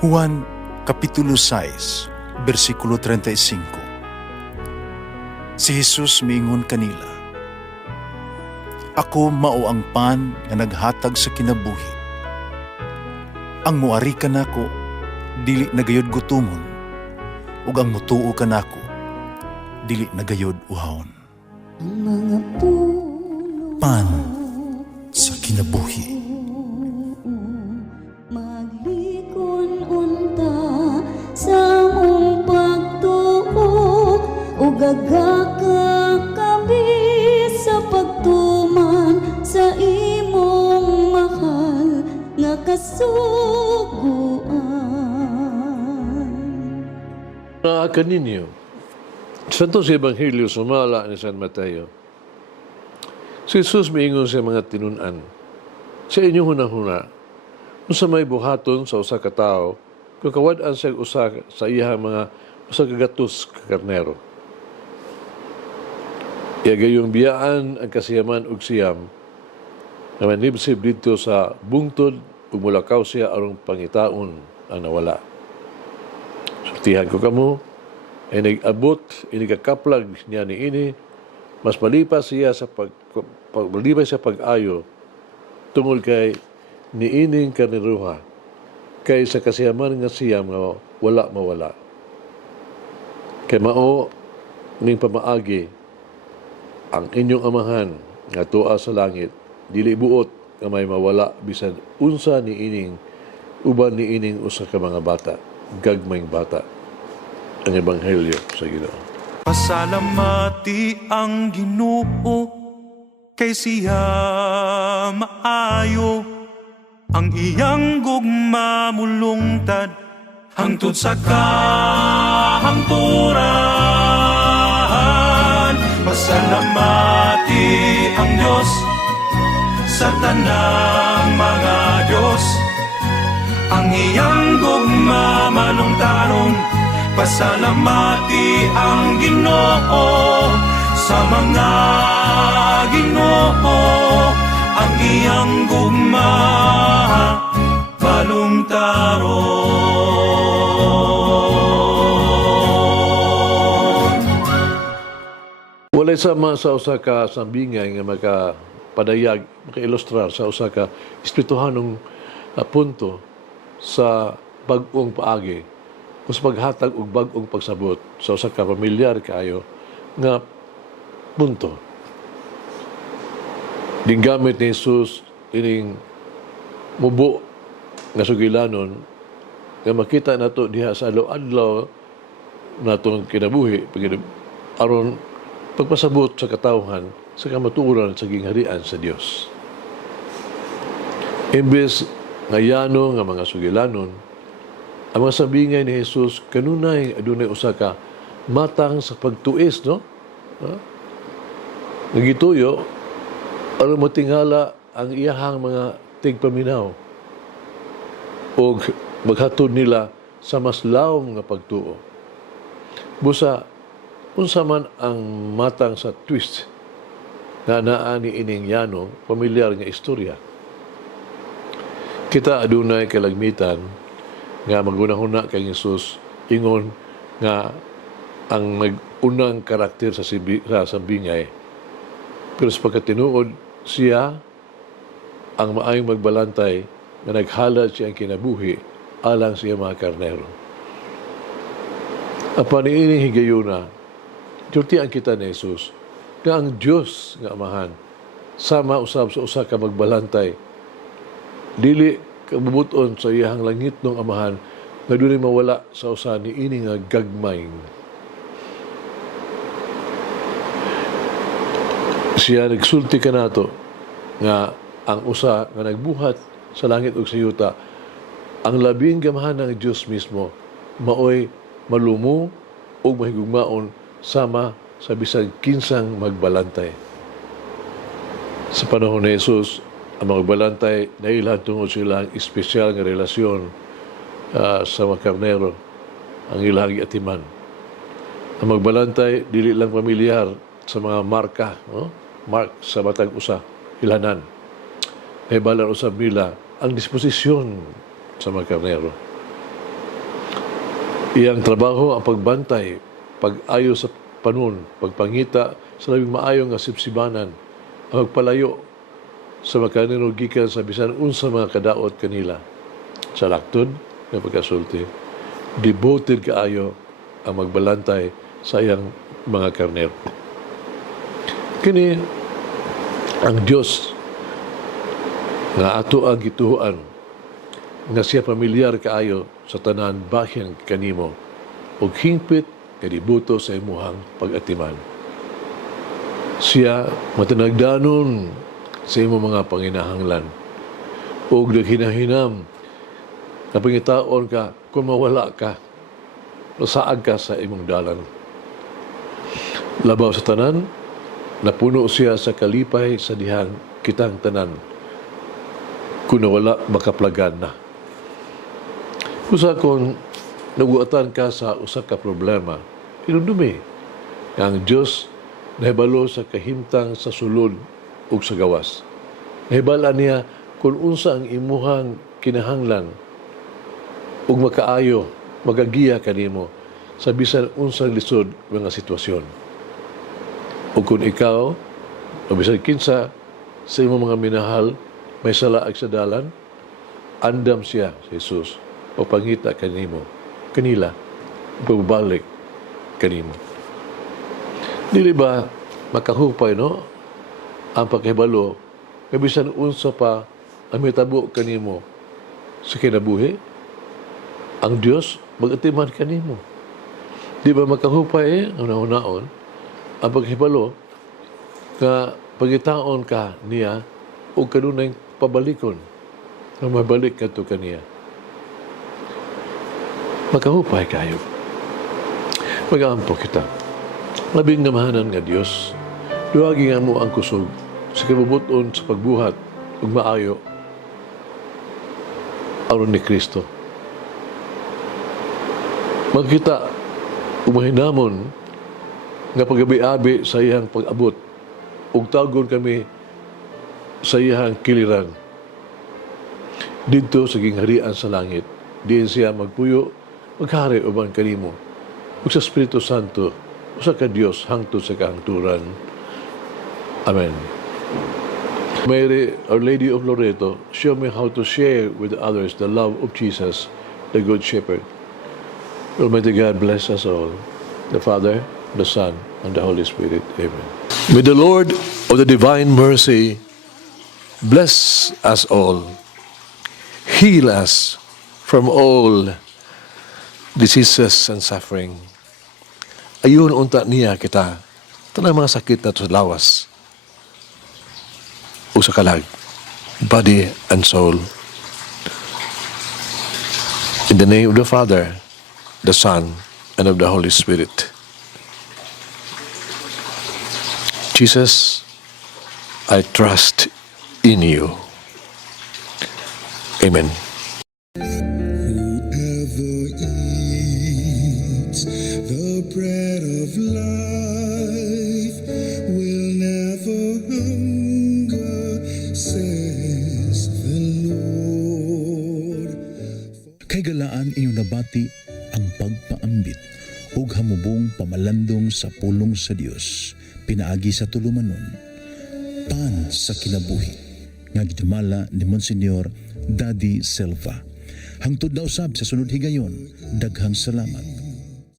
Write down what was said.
Juan Kapitulo 6, versikulo 35. Si Jesus miingon kanila, "Ako mao ang pan nga naghatag sa kinabuhi. Ang muari kanako dili nagayod gutomon, ug ang mutuo kanako dili nagayod uhawon." Ang mga puno Pan sa kinabuhi. maglikon unta sa mong pagtuo ug gagaka kami sa pagtuman sa imong mahal nga kasuguan. Kaninyo, Santo sa Ebanghelyo sumala ni San Mateo, si Jesus miingon sa mga tinunan, sa inyong hunahuna, kung sa may buhaton sa usa ka tao, kung kawad-an siya usa sa iyang mga usa ka gatos ka karnero. Iagayong biyaan ang kasiyaman ug siyam, na manibsib dito sa bungtod ug mulakaw siya arong pangitaon ang nawala. Sultihan ko kamo, ay nag-abot, inigakaplag niya ni ini, mas malipas siya sa malipas sa pag-ayo, tungol kay niining kaniruha, kay sa kasiyaman nga siya nga wala mawala. Kay mao ning pamaagi, ang inyong amahan nga tuwa sa langit, dili buot nga may mawala bisan unsa niining uban niining usa ka mga bata, gagmayng bata. Ang Ebanghelyo sa Ginoo. Pasalamati ang Ginoo kay siya maayo, ang iyang gugma mulungtad hangtod sa kahangturan. Pasalamati ang Diyos sa tanang mga Diyos, ang iyang gugma malungtaron. Pasalamati ang Ginoo sa mga Ginoo, ang iyang gugma balungtaron. Walay sama sa usa ka sambingay nga makapadayag, makailustrar sa usa ka espirituhanong punto sa bag-ong paagi, kung sa paghatag og bag-ong pagsabot sa usa ka pamilyar kaayo nga punto. Dinggamit ni Jesus ining mubo nga sugilanon nga makita nato diha sa adlaw-adlaw natong kinabuhi aron pagpasabot sa katawhan sa kamatuoran sa gingharian sa Dios. Imbes nga yano nga mga sugilanon, ang mga sabingay ni Jesus kanunay adunay usa ka matang sa pagtuis, no? Nagituyo aron matingala ang iyahang mga tigpaminaw o maghatod nila sa mas lawom nga pagtuo. Busa, unsa man ang matang sa twist na naa ni ining yanong pamilyar nga istorya. Kita adunay kalagmitan nga magunahuna kay Jesus ingon nga ang nag-unang karakter sa sambingay. Pero sa pagkatinuod, siya ang maayong magbalantay na naghalad siya ang kinabuhi alang siya mga karnero. Apan niining higayuna, ang kita ni Jesus nga ang Diyos nga amahan sama usab sa usa ka magbalantay, dili kabubuton sa iyahang langit ng amahan nga dunay mawala sa usa ni ini nga gagmayng. Siya nagsulti kanato nga ang usa nga nagbuhat sa langit ug sa yuta, ang labing gamahan ng Dios mismo maoy malumo ug mahigugmaon sama sa bisan kinsang magbalantay. Sa panahon ni Jesus, ang mga balantay na ilan tungod sila ang espesyal nga relasyon sa mga karnero, ang ilang atiman. Ang magbalantay, dili lang pamilyar sa mga marka, no? Mark sa matag usa, ilanan. May balan usab nila ang disposisyon sa mga karnero. Iyang trabaho ang pagbantay, pag-ayo sa panon, pagpangita sa labing maayo nga sipsibanan, ang magpalayo sa makanino gikan sa bisan unsa mga kadaot kanila. Sa laktod nga pagkasulti, devoted kaayo ang magbalantay sa iyang mga karnero. Kini ang Dios nga ato ang gituhuan nga siya pamilyar kaayo sa tanan bahin kanimo ug hingpit nga dibuto sa imuhang pag-atiman. Siya matinagdanon sa imo mga panginahanglan ug naghinahhinam na pangitaon ka kung mawala ka, masaag ka sa imong dalan. Labaw sa tanan, napuno siya sa kalipay sa dihang kitang tanan kung nawala makaplagan na. Kusa kung naguatan ka sa usa ka problema, inundumi nga ang Diyos nahibalo sa kahimtang sa sulod ug sa gawas. Nahibala niya kung unsa ang imuhang kinahanglan ug makaayo, magagiya kanimo sa bisan unsang lisod mga sitwasyon. Ug kung ikaw, o bisan kinsa sa imong mga minahal, may salaag sa dalan, andam siya sa Jesus, pagpangita kanimo, kanila, pagbabalik kanimo. Dili ba makahupay, no? Ang pagkahibalo, nga bisan unsa pa ang mitabo kanimo sa kinabuhi, ang Diyos mag-atiman kanimo. Di ba makahupay ang naon ang paghibalo nga pagitaon ka niya o kanunay pabalikon na mabalik ka to kaniya. Makahupay kayo. Mag-aampo kita. Labing namahanan nga Diyos, duwagi nga mo ang kusog sa kabubuton sa pagbuhat ug maayo aron ni Kristo. Magkita umahinamon nga pagabi-abi sa iyang pag-abot ug tagon kami sa iyang kiliran didto sa gingharian sa langit. Diin siya magpuyo, maghari uban kanimo ug sa Espiritu Santo usa ka Dios hangtod sa kahangturan. Amen. Mary, Our Lady of Loreto, show me how to share with others the love of Jesus, the Good Shepherd. Almighty God bless us all, the Father, the Son, and the Holy Spirit. Amen. May the Lord of the divine mercy bless us all, heal us from all diseases and suffering. Ayun unta niya kita, tanang mga sakit na to sa lawas, o sa kalag, body and soul. In the name of the Father, the Son, and of the Holy Spirit. Jesus, I trust in you. Amen. Whoever eats the bread of life will never hunger, says the Lord. Kay galaan inyong nabati ang pagpaambit ug hamubong pamalandong sa pulong sa Dios pinaagi sa tulumanon pan sa kinabuhi nga gidumala ni Monsignor Daddy Silva. Hangtod na usab sa sunod higayon, daghang salamat.